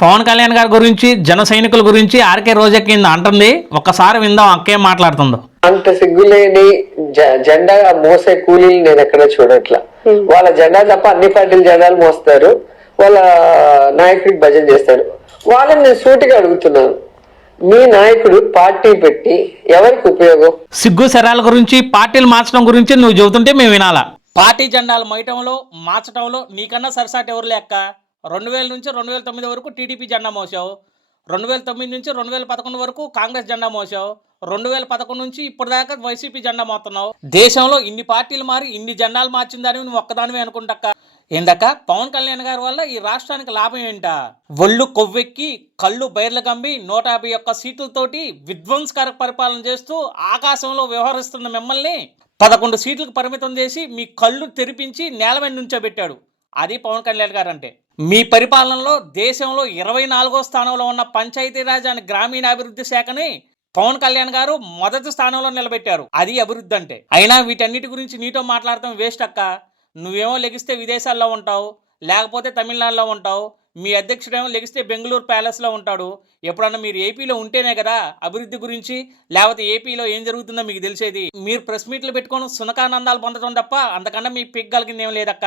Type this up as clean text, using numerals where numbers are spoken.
పవన్ కళ్యాణ్ గారి గురించి జన సైనికుల గురించి ఆర్కే రోజా కింద అంటుంది. ఒక్కసారి విందాం అక్కేం మాట్లాడుతుందో. అంత సిగ్గులేని జెండా మోసే కూలీలు నేను ఎక్కడ చూడట్లా. వాళ్ళ జెండా తప్ప అన్ని పార్టీల జెండాలు మోస్తారు, వాళ్ళ నాయకుడికి భజన చేస్తారు. వాళ్ళని నేను సూటిగా అడుగుతున్నాను, మీ నాయకుడు పార్టీ పెట్టి ఎవరికి ఉపయోగం? సిగ్గు శరాల గురించి పార్టీలు మార్చడం గురించి నువ్వు చెబుతుంటే మేము వినాలా? పార్టీ జెండాలు మోయటంలో మార్చడంలో నీకన్నా సరసాటి ఎవరు లెక్క? 2000 నుంచి 2009 వరకు టీడీపీ జెండా మోసావు, 2009 నుంచి 2011 వరకు కాంగ్రెస్ జెండా మోసావు, 2011 నుంచి ఇప్పటిదాకా వైసీపీ జెండా మోస్తున్నావు. దేశంలో ఇన్ని పార్టీలు మారి ఇన్ని జెండాలు మార్చిందని నువ్వు ఒక్కదానివే అనుకుంటాక ఏందక్క? పవన్ కళ్యాణ్ గారి వల్ల ఈ రాష్ట్రానికి లాభం ఏంటా? ఒళ్ళు కొవ్వెక్కి కళ్ళు బైర్లు గంబి 151 సీట్లతోటి విధ్వంసకర పరిపాలన చేస్తూ ఆకాశంలో వ్యవహరిస్తున్న మిమ్మల్ని 11 సీట్లకు పరిమితం చేసి మీ కళ్ళు తెరిపించి నేల మీద నుంచోబెట్టాడు. అది పవన్ కళ్యాణ్ గారు అంటే. మీ పరిపాలనలో దేశంలో 24వ స్థానంలో ఉన్న పంచాయతీరాజ్ అండ్ గ్రామీణాభివృద్ధి శాఖని పవన్ కళ్యాణ్ గారు మొదటి స్థానంలో నిలబెట్టారు. అది అభివృద్ధి అంటే. అయినా వీటన్నిటి గురించి నీతో మాట్లాడటం వేస్ట్ అక్క. నువ్వేమో లెగిస్తే విదేశాల్లో ఉంటావు, లేకపోతే తమిళనాడులో ఉంటావు. మీ అధ్యక్షుడేమో లెగిస్తే బెంగళూరు ప్యాలెస్లో ఉంటాడు. ఎప్పుడన్నా మీరు ఏపీలో ఉంటేనే కదా అభివృద్ధి గురించి, లేకపోతే ఏపీలో ఏం జరుగుతుందో మీకు తెలిసేది. మీరు ప్రెస్ మీట్లు పెట్టుకొని సునకానందాలు పొందడం తప్ప అంతకన్నా మీ పిగ్గలిగింది ఏం లేదక్క.